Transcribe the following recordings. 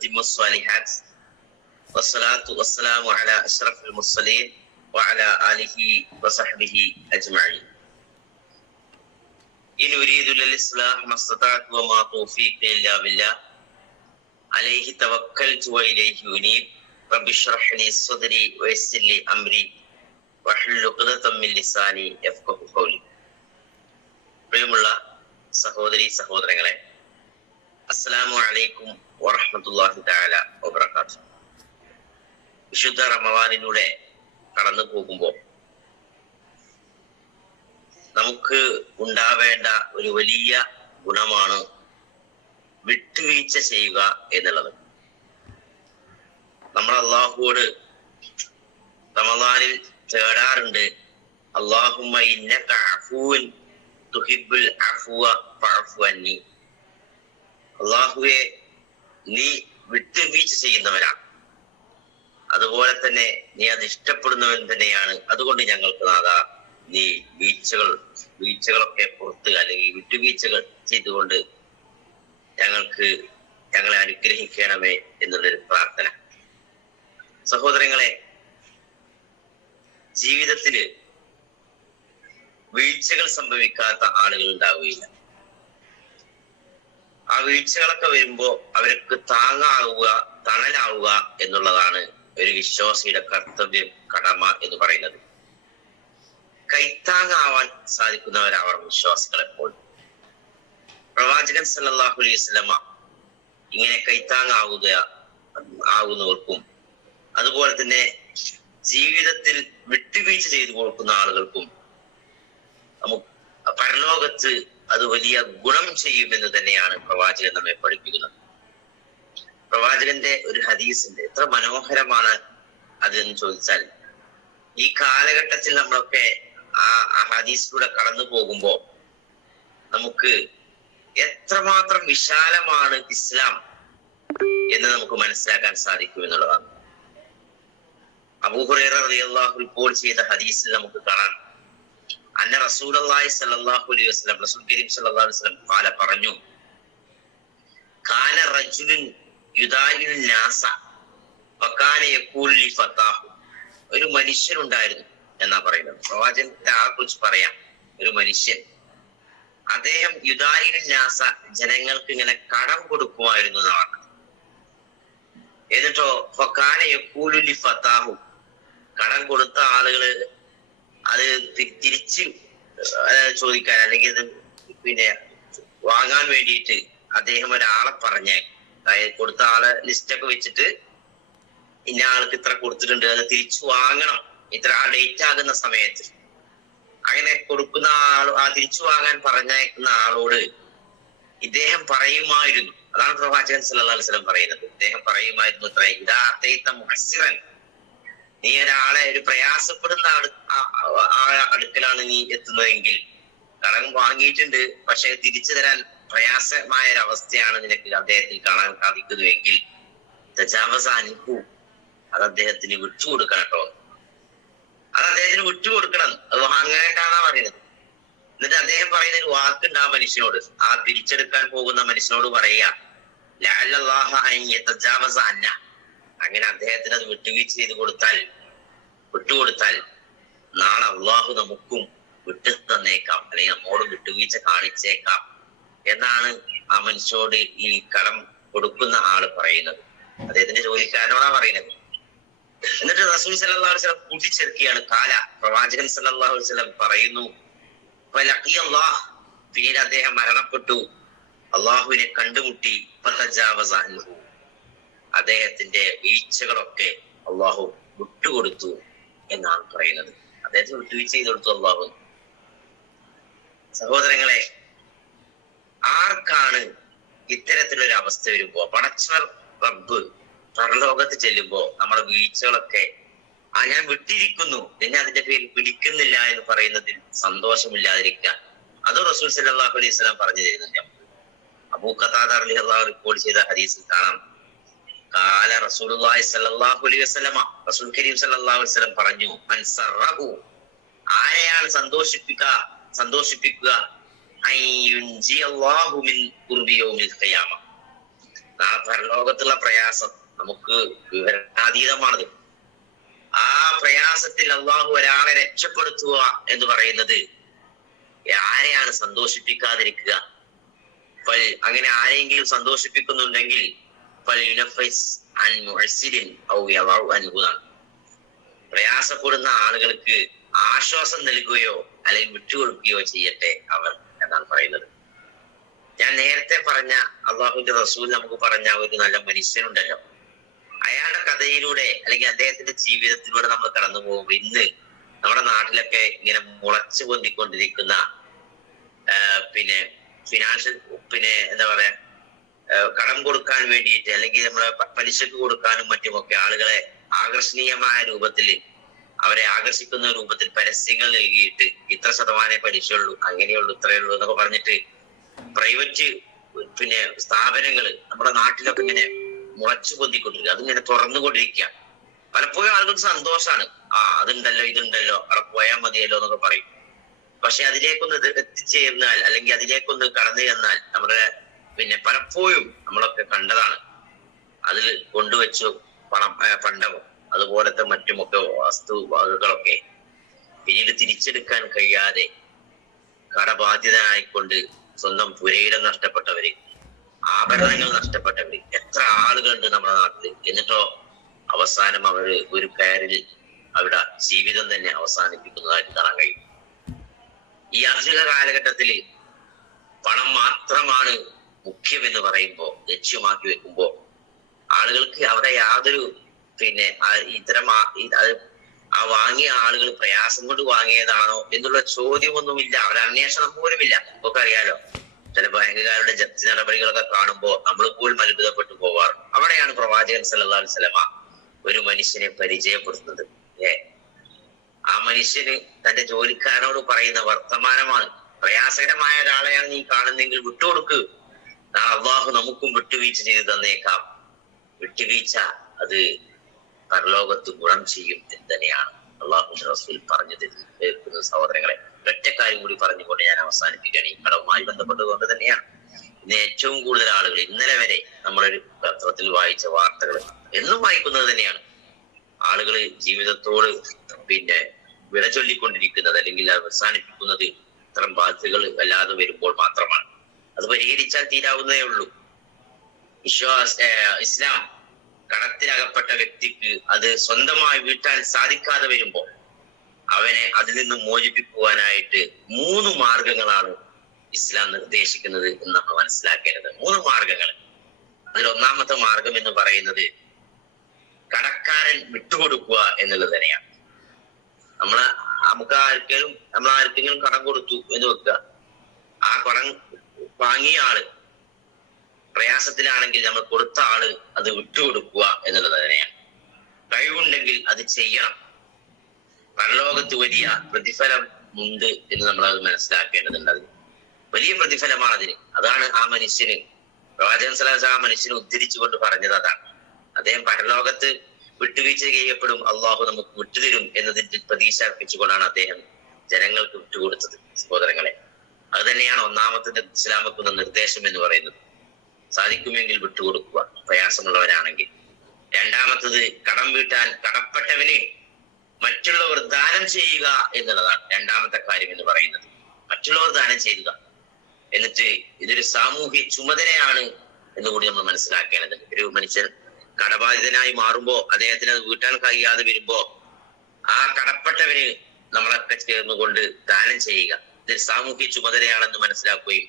وأتموا الصالحات والصلاة والسلام على أشرف المرسلين وعلى آله وصحبه أجمعين إن أريد للإصلاح ما استطعت وما توفيقي إلا بالله عليه توكلت وإليه أنيب رب اشرح لي صدري ويسر لي أمري واحلل عقدة من لساني يفقه قولي പ്രിയമുള്ള സഹോദരി സഹോദരങ്ങളെ അസ്സലാമു അലൈക്കും വറഹ്മത്തുള്ളാഹി തആല വബറകാത്തു വിശുദ്ധ റമവാനിലൂടെ കടന്നു പോകുമ്പോൾ നമുക്ക് ഉണ്ടാവേണ്ട ഒരു വലിയ ഗുണമാണ് വിട്ടുവീഴ്ച ചെയ്യുക എന്നുള്ളത്. നമ്മൾ അള്ളാഹുവോട് റമദാനിൽ തേടാറുണ്ട് അള്ളാഹുമ്മ ഇന്നക അഫൂൻ തുഹിബുൽ അഫുവ ഫഅഫു അന്നി. അള്ളാഹുവെ നീ വിട്ടുവീഴ്ച ചെയ്യുന്നവനാണ് അതുപോലെ തന്നെ നീ അത് ഇഷ്ടപ്പെടുന്നവൻ തന്നെയാണ്. അതുകൊണ്ട് ഞങ്ങൾക്ക് നാഥ നീ വീഴ്ചകൾ വീഴ്ചകളൊക്കെ പുറത്ത് അല്ലെങ്കിൽ വിട്ടുവീഴ്ചകൾ ചെയ്തുകൊണ്ട് ഞങ്ങൾക്ക് ഞങ്ങളെ അനുഗ്രഹിക്കണമേ എന്നുള്ളൊരു പ്രാർത്ഥന. സഹോദരങ്ങളെ ജീവിതത്തിൽ വീഴ്ചകൾ സംഭവിക്കാത്ത ആളുകൾ ഉണ്ടാവുകയില്ല ആ വീഴ്ചകളൊക്കെ വരുമ്പോ അവർക്ക് താങ്ങാവുക തണലാവുക എന്നുള്ളതാണ് ഒരു വിശ്വാസിയുടെ കർത്തവ്യം കടമ എന്ന് പറയുന്നത്. കൈത്താങ്ങാവാൻ സാധിക്കുന്നവരാവർ വിശ്വാസികൾ എപ്പോൾ പ്രവാചകൻ സല്ലല്ലാഹു അലൈഹി ഇങ്ങനെ കൈത്താങ്ങാവുക ആകുന്നവർക്കും അതുപോലെ തന്നെ ജീവിതത്തിൽ വിട്ടുവീഴ്ച ചെയ്തു കൊടുക്കുന്ന ആളുകൾക്കും നമുക്ക് പരലോകത്ത് അത് വലിയ ഗുണം ചെയ്യുമെന്ന് തന്നെയാണ് പ്രവാചകൻ നമ്മെ പഠിപ്പിക്കുന്നത്. പ്രവാചകന്റെ ഒരു ഹദീസിന്റെ എത്ര മനോഹരമാണ് അതെന്ന് ചോദിച്ചാൽ ഈ കാലഘട്ടത്തിൽ നമ്മളൊക്കെ ആ ആ ഹദീസിലൂടെ കടന്നു പോകുമ്പോ നമുക്ക് എത്രമാത്രം വിശാലമാണ് ഇസ്ലാം എന്ന് നമുക്ക് മനസ്സിലാക്കാൻ സാധിക്കും എന്നുള്ളതാണ്. അബൂഹുറൈറ റളിയല്ലാഹു റിപ്പോർട്ട് ചെയ്ത ഹദീസിൽ നമുക്ക് കാണാം. അന്ന റസൂലുള്ളാഹി സ്വല്ലല്ലാഹു അലൈഹി വസല്ലം റസൂൽ കരീം അലൈഹി വസല്ലം ഖാല പറഞ്ഞു കാല റജുലിൻ യുദായിൽ നാസ വകാന യഖൂൽ ലി ഫതാഹു. ഒരു മനുഷ്യൻ ഉണ്ടായിരുന്നു എന്നാ പറയുന്നത്. പ്രവാചകന്റെ ആ കുറിച്ച് പറയാം. ഒരു മനുഷ്യൻ. അദ്ദേഹം യുദായിൽ നാസ ജനങ്ങൾക്ക് ഇങ്ങനെ കടം കൊടുക്കുമായിരുന്നു എന്നാണ് എന്നിട്ടോ ഫക്കാന യഖൂലു ഫത്താഹു കടം കൊടുത്ത ആളുകൾ അത് തിരിച്ച് ചോദിക്കാൻ അല്ലെങ്കിൽ അത് പിന്നെ വാങ്ങാൻ വേണ്ടിയിട്ട് അദ്ദേഹം ഒരാളെ പറഞ്ഞേ. അതായത് കൊടുത്ത ആളെ ലിസ്റ്റൊക്കെ വെച്ചിട്ട് ഇന്ന ആൾക്ക് ഇത്ര കൊടുത്തിട്ടുണ്ട് അത് തിരിച്ചു വാങ്ങണം. ഇത്ര ആ ഡേറ്റ് ആകുന്ന സമയത്ത്. അങ്ങനെ കൊടുക്കുന്ന ആൾ ആ തിരിച്ചു വാങ്ങാൻ പറഞ്ഞയക്കുന്ന ആളോട് ഇദ്ദേഹം പറയുമായിരുന്നു. അതാണ് പ്രവാചകൻ സല്ലാ അലൈഹി പറയുന്നത്. ഇദ്ദേഹം പറയുമായിരുന്നു ഇത്ര ഇതാ അദ്ദേഹത്തെ മുഹസ്സിറൻ. നീ ഒരാളെ ഒരു പ്രയാസപ്പെടുന്ന അടുക്കലാണ് നീ എത്തുന്നതെങ്കിൽ. കടം വാങ്ങിയിട്ടുണ്ട് പക്ഷെ തിരിച്ചു തരാൻ പ്രയാസമായ ഒരു അവസ്ഥയാണ് നിനക്ക് അദ്ദേഹത്തിൽ കാണാൻ സാധിക്കുന്നുവെങ്കിൽ. തജാവസ അനുഭൂ അത് അദ്ദേഹത്തിന് വിട്ടുകൊടുക്കണം കേട്ടോ. അത് അദ്ദേഹത്തിന് വിട്ടുകൊടുക്കണം. അത് വാങ്ങേണ്ടാന്നാ പറയുന്നത്. എന്നിട്ട് അദ്ദേഹം പറയുന്ന ഒരു വാക്കുണ്ട് ആ മനുഷ്യനോട്. ആ തിരിച്ചെടുക്കാൻ പോകുന്ന മനുഷ്യനോട് പറയുക അങ്ങനെ അദ്ദേഹത്തിന് അത് വിട്ടുവീഴ്ച ചെയ്ത് കൊടുത്താൽ വിട്ടുകൊടുത്താൽ നാളെ അള്ളാഹു നമുക്കും വിട്ടു തന്നേക്കാം. അല്ലെങ്കിൽ നമ്മോട് വിട്ടുവീഴ്ച കാണിച്ചേക്കാം എന്നാണ് ആ മനുഷ്യോട് ഈ കടം കൊടുക്കുന്ന ആൾ പറയുന്നത്. അദ്ദേഹത്തിന്റെ ജോലിക്കാരനോടാ പറയുന്നത്. എന്നിട്ട് റസൂൽ അലൈഹി വസല്ലം കൂട്ടിച്ചേർക്കുകയാണ്. കാല പ്രവാചകൻ അലൈഹി വസല്ലം പറയുന്നു പിന്നീട് അദ്ദേഹം മരണപ്പെട്ടു. അള്ളാഹുവിനെ കണ്ടുമുട്ടി. അദ്ദേഹത്തിന്റെ വീഴ്ചകളൊക്കെ അള്ളാഹു വിട്ടുകൊടുത്തു എന്നാണ് പറയുന്നത്. അദ്ദേഹത്തിന് വിട്ടുവീഴ്ച ചെയ്ത് കൊടുത്തു അള്ളാഹു. സഹോദരങ്ങളെ ആർക്കാണ് ഇത്തരത്തിലൊരു അവസ്ഥ വരുമ്പോ പടച്ചവർ റബ്ബ് പരലോകത്ത് ചെല്ലുമ്പോ നമ്മുടെ വീഴ്ചകളൊക്കെ ആ ഞാൻ വിട്ടിരിക്കുന്നു. നിന്നെ അതിന്റെ പേരിൽ പിടിക്കുന്നില്ല എന്ന് പറയുന്നതിൽ സന്തോഷമില്ലാതിരിക്കുക. അത് റസൂൽ സല്ലാഹു അലൈഹി സ്വലാം പറഞ്ഞു തരുന്നുണ്ട്. അബൂ അബൂ അലി അള്ളാഹ് റിപ്പോർട്ട് ചെയ്ത ഹദീസിൽ കാണാം. കാല റസൂലുള്ളാഹി സ്വല്ലല്ലാഹു അലൈഹി വസല്ലമ. റസൂൽ കരീം സല്ലല്ലാഹു അലൈഹി വസല്ലം പറഞ്ഞു മൻ സറഹു ആരെയാണ് സന്തോഷിപ്പിക്കുക? സന്തോഷിപ്പിക്കുക നാളെ പരലോകത്തുള്ള പ്രയാസം നമുക്ക് വിവരണാതീതമാണത് ആ പ്രയാസത്തിൽ അള്ളാഹു ഒരാളെ രക്ഷപ്പെടുത്തുക എന്ന് പറയുന്നത് ആരെയാണ് സന്തോഷിപ്പിക്കാതിരിക്കുക? അങ്ങനെ ആരെങ്കിലും സന്തോഷിപ്പിക്കുന്നുണ്ടെങ്കിൽ ഫൽ യുനഫൈസ് അൻ മുഅസ്സിരിൻ ഔ അൻ. പ്രയാസപ്പെടുന്ന ആളുകൾക്ക് ആശ്വാസം നൽകുകയോ അല്ലെങ്കിൽ വിട്ടുകൊടുക്കുകയോ ചെയ്യട്ടെ അവർ എന്നാണ് പറയുന്നത് ഞാൻ നേരത്തെ പറഞ്ഞ അള്ളാഹുന്റെ റസൂൽ നമുക്ക് പറഞ്ഞ ഒരു നല്ല മനുഷ്യനുണ്ടല്ലോ അയാളുടെ കഥയിലൂടെ അല്ലെങ്കിൽ അദ്ദേഹത്തിന്റെ ജീവിതത്തിലൂടെ നമ്മൾ കടന്നു പോകുമ്പോൾ ഇന്ന് നമ്മുടെ നാട്ടിലൊക്കെ ഇങ്ങനെ മുളച്ചു പൊന്തിക്കൊണ്ടിരിക്കുന്ന പിന്നെ ഫിനാൻഷ്യൽ പിന്നെ എന്താ പറയാ കടം കൊടുക്കാൻ വേണ്ടിയിട്ട് അല്ലെങ്കിൽ നമ്മളെ പലിശക്ക് കൊടുക്കാനും മറ്റുമൊക്കെ ആളുകളെ ആകർഷണീയമായ രൂപത്തിൽ അവരെ ആകർഷിക്കുന്ന രൂപത്തിൽ പരസ്യങ്ങൾ നൽകിയിട്ട് ഇത്ര ശതമാനേ പലിശയുള്ളൂ അങ്ങനെയുള്ളൂ ഇത്രയേ ഉള്ളൂ എന്നൊക്കെ പറഞ്ഞിട്ട് പ്രൈവറ്റ് പിന്നെ സ്ഥാപനങ്ങൾ നമ്മുടെ നാട്ടിലൊക്കെ ഇങ്ങനെ മുളച്ചു പൊന്തിക്കൊണ്ടിരിക്കുക. അതിങ്ങനെ തുറന്നുകൊണ്ടിരിക്കുക. പലപ്പോഴും ആളുകൾക്ക് സന്തോഷമാണ് ആ അതുണ്ടല്ലോ ഇതുണ്ടല്ലോ അവിടെ പോയാൽ മതിയല്ലോ എന്നൊക്കെ പറയും. പക്ഷെ അതിലേക്കൊന്ന് എത്തിച്ചേർന്നാൽ അല്ലെങ്കിൽ അതിലേക്കൊന്ന് കടന്നു ചെന്നാൽ നമ്മുടെ പിന്നെ പലപ്പോഴും നമ്മളൊക്കെ കണ്ടതാണ്. അതിൽ കൊണ്ടുവച്ചു പണം ആ, അതുപോലത്തെ മറ്റുമൊക്കെ വസ്തു വകകളൊക്കെ പിന്നീട് തിരിച്ചെടുക്കാൻ കഴിയാതെ കടബാധ്യതയായിക്കൊണ്ട് സ്വന്തം പുരയിടം നഷ്ടപ്പെട്ടവര് ആഭരണങ്ങൾ നഷ്ടപ്പെട്ടവര് എത്ര ആളുകളുണ്ട് നമ്മുടെ നാട്ടിൽ എന്നിട്ടോ അവസാനം അവർ ഒരു കയറിൽ അവിടെ ജീവിതം തന്നെ അവസാനിപ്പിക്കുന്നതായിട്ട് കാണാൻ കഴിയും. ഈ ആധുനിക കാലഘട്ടത്തിൽ പണം മാത്രമാണ് മുഖ്യമെന്ന് പറയുമ്പോൾ ലക്ഷ്യമാക്കി വെക്കുമ്പോൾ ആളുകൾക്ക് അവരെ യാതൊരു പിന്നെ ഇത്തരം അത് ആ വാങ്ങിയ ആളുകൾ പ്രയാസം കൊണ്ട് വാങ്ങിയതാണോ എന്നുള്ള ചോദ്യമൊന്നുമില്ല. അവർ അന്വേഷണം പോലുമില്ല. നമുക്ക് അറിയാലോ ചില ബാങ്കുകാരുടെ ജപ്തി നടപടികളൊക്കെ കാണുമ്പോൾ നമ്മൾ പോലും അത്ഭുതപ്പെട്ടു പോവാറ്. അവിടെയാണ് പ്രവാചകൻ അലൈഹി വസല്ലമ ഒരു മനുഷ്യനെ പരിചയപ്പെടുത്തുന്നത്. ഏ? ആ മനുഷ്യന് തന്റെ ജോലിക്കാരനോട് പറയുന്ന വർത്തമാനമാണ്. പ്രയാസകരമായ ഒരാളെയാണ് നീ കാണുന്നെങ്കിൽ വിട്ടുകൊടുക്ക്. നാ അള്ളാഹു നമുക്കും വിട്ടുവീഴ്ച ചെയ്ത് തന്നേക്കാം. വിട്ടുവീഴ്ച അത് പരലോകത്ത് ഗുണം ചെയ്യും എന്ന് തന്നെയാണ് അള്ളാഹു റസൂൽ പറഞ്ഞത് കേൾക്കുന്ന സഹോദരങ്ങളെ ഒറ്റ കാര്യം കൂടി പറഞ്ഞുകൊണ്ട് ഞാൻ അവസാനിപ്പിക്കുകയാണ്. ഈ കടവുമായി ബന്ധപ്പെട്ടുകൊണ്ട് തന്നെയാണ്. ഇന്ന് ഏറ്റവും കൂടുതൽ ആളുകൾ ഇന്നലെ വരെ നമ്മളൊരു പത്രത്തിൽ വായിച്ച വാർത്തകൾ എന്നും വായിക്കുന്നത് തന്നെയാണ്. ആളുകൾ ജീവിതത്തോട് പിന്നെ വില ചൊല്ലിക്കൊണ്ടിരിക്കുന്നത് അല്ലെങ്കിൽ അവസാനിപ്പിക്കുന്നത് ഇത്തരം ബാധ്യതകൾ വല്ലാതെ വരുമ്പോൾ മാത്രമാണ്. അത് പരിഹരിച്ചാൽ തീരാവുന്നതേ ഉള്ളൂ. വിശ്വാസ ഇസ്ലാം കടത്തിലകപ്പെട്ട വ്യക്തിക്ക് അത് സ്വന്തമായി വീട്ടാൻ സാധിക്കാതെ വരുമ്പോൾ അവനെ അതിൽ നിന്ന് മോചിപ്പിക്കുവാനായിട്ട് മൂന്ന് മാർഗങ്ങളാണ് ഇസ്ലാം നിർദ്ദേശിക്കുന്നത് എന്ന് നമ്മൾ മനസ്സിലാക്കേണ്ടത്. മൂന്ന് മാർഗങ്ങൾ. അതിൽ ഒന്നാമത്തെ മാർഗം എന്ന് പറയുന്നത് കടക്കാരൻ വിട്ടുകൊടുക്കുക എന്നുള്ളത് തന്നെയാണ്. നമ്മൾ നമുക്ക് ആർക്കെങ്കിലും നമ്മൾ ആർക്കെങ്കിലും കടം കൊടുത്തു എന്ന് വെക്കുക. ആ കടം വാങ്ങിയ ആൾ. പ്രയാസത്തിലാണെങ്കിൽ നമ്മൾ കൊടുത്ത ആൾ അത് വിട്ടുകൊടുക്കുക എന്നുള്ളത് തന്നെയാണ് കഴിവുണ്ടെങ്കിൽ അത് ചെയ്യണം. പരലോകത്ത് വലിയ പ്രതിഫലം ഉണ്ട് എന്ന് നമ്മൾ അത് മനസ്സിലാക്കേണ്ടതുണ്ട് അതിന്. വലിയ പ്രതിഫലമാണ് അതിന്. അതാണ് ആ മനുഷ്യന് പ്രവാചകൻ സലാസ് ആ മനുഷ്യനെ ഉദ്ധരിച്ചുകൊണ്ട് പറഞ്ഞത് അതാണ്. അദ്ദേഹം പരലോകത്ത് വിട്ടുവീഴ്ച ചെയ്യപ്പെടും അള്ളാഹു നമുക്ക് വിട്ടുതരും എന്നതിന്റെ പ്രതീക്ഷ അർപ്പിച്ചുകൊണ്ടാണ് അദ്ദേഹം ജനങ്ങൾക്ക് വിട്ടുകൊടുത്തത് സഹോദരങ്ങളെ. അത് തന്നെയാണ് ഒന്നാമത്തെ ഇസ്ലാം വെക്കുന്ന നിർദ്ദേശം എന്ന് പറയുന്നത്. സാധിക്കുമെങ്കിൽ വിട്ടുകൊടുക്കുക പ്രയാസമുള്ളവരാണെങ്കിൽ. രണ്ടാമത്തത് കടം വീട്ടാൻ കടപ്പെട്ടവനെ മറ്റുള്ളവർ ദാനം ചെയ്യുക എന്നുള്ളതാണ് രണ്ടാമത്തെ കാര്യം എന്ന് പറയുന്നത്. മറ്റുള്ളവർ ദാനം ചെയ്യുക. എന്നിട്ട് ഇതൊരു സാമൂഹ്യ ചുമതലയാണ് എന്ന് കൂടി നമ്മൾ മനസ്സിലാക്കേണ്ടത്. ഒരു മനുഷ്യൻ കടബാധിതനായി മാറുമ്പോ അദ്ദേഹത്തിന് അത് വീട്ടാൻ കഴിയാതെ വരുമ്പോ ആ കടപ്പെട്ടവന് നമ്മളൊക്കെ ചേർന്നുകൊണ്ട് ദാനം ചെയ്യുക. ഇതൊരു സാമൂഹ്യ ചുമതലയാണെന്ന് മനസ്സിലാക്കുകയും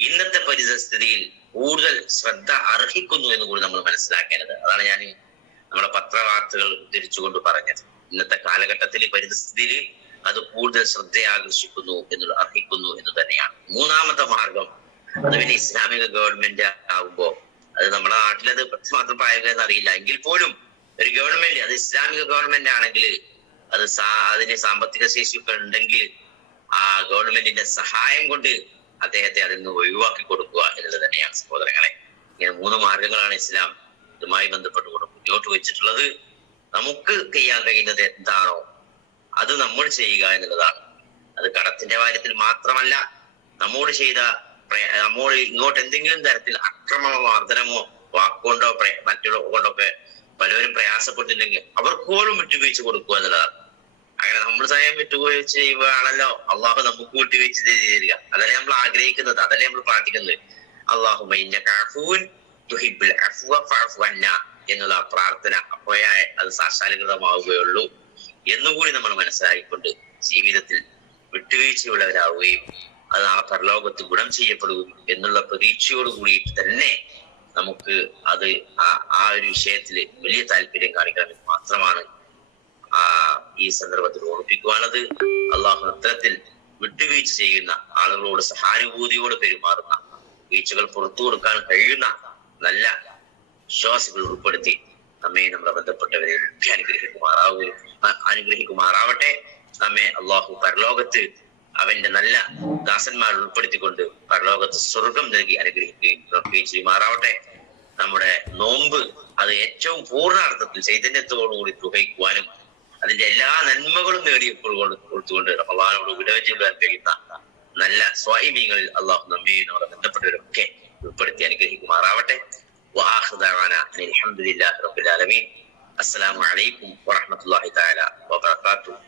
ഇന്നത്തെ പരിസ്ഥിതിയിൽ കൂടുതൽ ശ്രദ്ധ അർഹിക്കുന്നു എന്ന് കൂടി നമ്മൾ മനസ്സിലാക്കേണ്ടത്. അതാണ് ഞാൻ നമ്മുടെ പത്രവാർത്തകൾ ഉദ്ധരിച്ചുകൊണ്ട് പറഞ്ഞത്. ഇന്നത്തെ കാലഘട്ടത്തിലെ പരിസ്ഥിതിയിൽ അത് കൂടുതൽ ശ്രദ്ധ ആകർഷിക്കുന്നു എന്നുള്ള അർഹിക്കുന്നു എന്ന് തന്നെയാണ്. മൂന്നാമത്തെ മാർഗം അത് പിന്നെ ഇസ്ലാമിക ഗവൺമെന്റ് ആകുമ്പോ അത് നമ്മുടെ നാട്ടിലത് മാത്രം പ്രായോഗികം അറിയില്ല എങ്കിൽ പോലും ഒരു ഗവൺമെന്റ് അത് ഇസ്ലാമിക ഗവൺമെന്റ് ആണെങ്കിൽ അത് സാ- അതിന് സാമ്പത്തിക ശേഷിയൊക്കെ ഉണ്ടെങ്കിൽ ആ ഗവൺമെന്റിന്റെ സഹായം കൊണ്ട് അദ്ദേഹത്തെ അതിൽ നിന്ന് ഒഴിവാക്കി കൊടുക്കുക എന്നുള്ളത് തന്നെയാണ് സഹോദരങ്ങളെ. ഇങ്ങനെ മൂന്ന് മാർഗങ്ങളാണ് ഇസ്ലാം ഇതുമായി ബന്ധപ്പെട്ടുകൊണ്ട് മുന്നോട്ട് വെച്ചിട്ടുള്ളത്. നമുക്ക് ചെയ്യാൻ കഴിയുന്നത് എന്താണോ അത് നമ്മൾ ചെയ്യുക എന്നുള്ളതാണ്. അത് കടത്തിന്റെ കാര്യത്തിൽ മാത്രമല്ല നമ്മോട് ചെയ്ത നമ്മോട് ഇങ്ങോട്ട് എന്തെങ്കിലും തരത്തിൽ അക്രമമോ മർദ്ദനമോ വാക്കുകൊണ്ടോ മറ്റുള്ള കൊണ്ടൊക്കെ പലരും പ്രയാസപ്പെട്ടില്ലെങ്കിൽ അവർക്ക് പോലും വിട്ടുവീഴ്ച കൊടുക്കുക എന്നുള്ളതാണ്. അങ്ങനെ നമ്മൾ സ്വയം വിട്ടുപോയി ചെയ്യുകയാണല്ലോ അള്ളാഹു നമുക്ക് കൂട്ടി വെച്ച് തരിക. അതല്ലേ നമ്മൾ ആഗ്രഹിക്കുന്നത്. അതല്ലേ നമ്മൾ പ്രാർത്ഥിക്കുന്നത്. അള്ളാഹു എന്നുള്ള പ്രാർത്ഥന അപ്പോഴേ അത് സാക്ഷാത്കൃതമാവുകയുള്ളൂ എന്നുകൂടി നമ്മൾ മനസ്സിലാക്കിക്കൊണ്ട് ജീവിതത്തിൽ വിട്ടുവീഴ്ചയുള്ളവരാവുകയും അത് നാളെ പരലോകത്ത് ഗുണം ചെയ്യപ്പെടുകയും എന്നുള്ള പ്രതീക്ഷയോട് കൂടിയിട്ട് തന്നെ നമുക്ക് അത് ആ ആ ഒരു വിഷയത്തിൽ വലിയ താല്പര്യം കാണിക്കാൻ മാത്രമാണ് ആ ഈ സന്ദർഭത്തിൽ ഓർമ്മിപ്പിക്കുവാനത് അള്ളാഹു അത്തരത്തിൽ വിട്ടുവീഴ്ച ചെയ്യുന്ന ആളുകളോട് സഹാനുഭൂതിയോട് പെരുമാറുന്ന വീഴ്ചകൾ പുറത്തു കൊടുക്കാൻ കഴിയുന്ന നല്ല വിശ്വാസികൾ ഉൾപ്പെടുത്തി നമ്മെ നമ്മളെ ബന്ധപ്പെട്ടവരെ ഒക്കെ അനുഗ്രഹിക്കുമാറാവുകയും അ- അനുഗ്രഹിക്കുമാറാവട്ടെ. നമ്മെ അള്ളാഹു പരലോകത്ത് അവന്റെ നല്ല ദാസന്മാർ ഉൾപ്പെടുത്തിക്കൊണ്ട് പരലോകത്ത് സ്വർഗം നൽകി അനുഗ്രഹിക്കുകയും ചെയ്യുമാറാവട്ടെ. നമ്മുടെ നോമ്പ് അത് ഏറ്റവും പൂർണാർത്ഥത്തിൽ ചൈതന്യത്തോടുകൂടി തുകയ്ക്കുവാനും അതിന്റെ എല്ലാ നന്മകളും നേടി കൊണ്ട് കൊടുത്തുകൊണ്ട് അള്ളാഹിനോട് വിടവച്ചുകൊള്ളാൻ കഴിയുന്ന നല്ല സ്വാഹിമീങ്ങളിൽ അള്ളാഹു നമ്മീനോട് ബന്ധപ്പെട്ടവരൊക്കെ ഉൾപ്പെടുത്തി അനുഗ്രഹിക്കുമാറാവട്ടെ. അസ്സലാമു അലൈക്കും വറഹമത്തുള്ളാഹി തആല വബറകാതുഹു.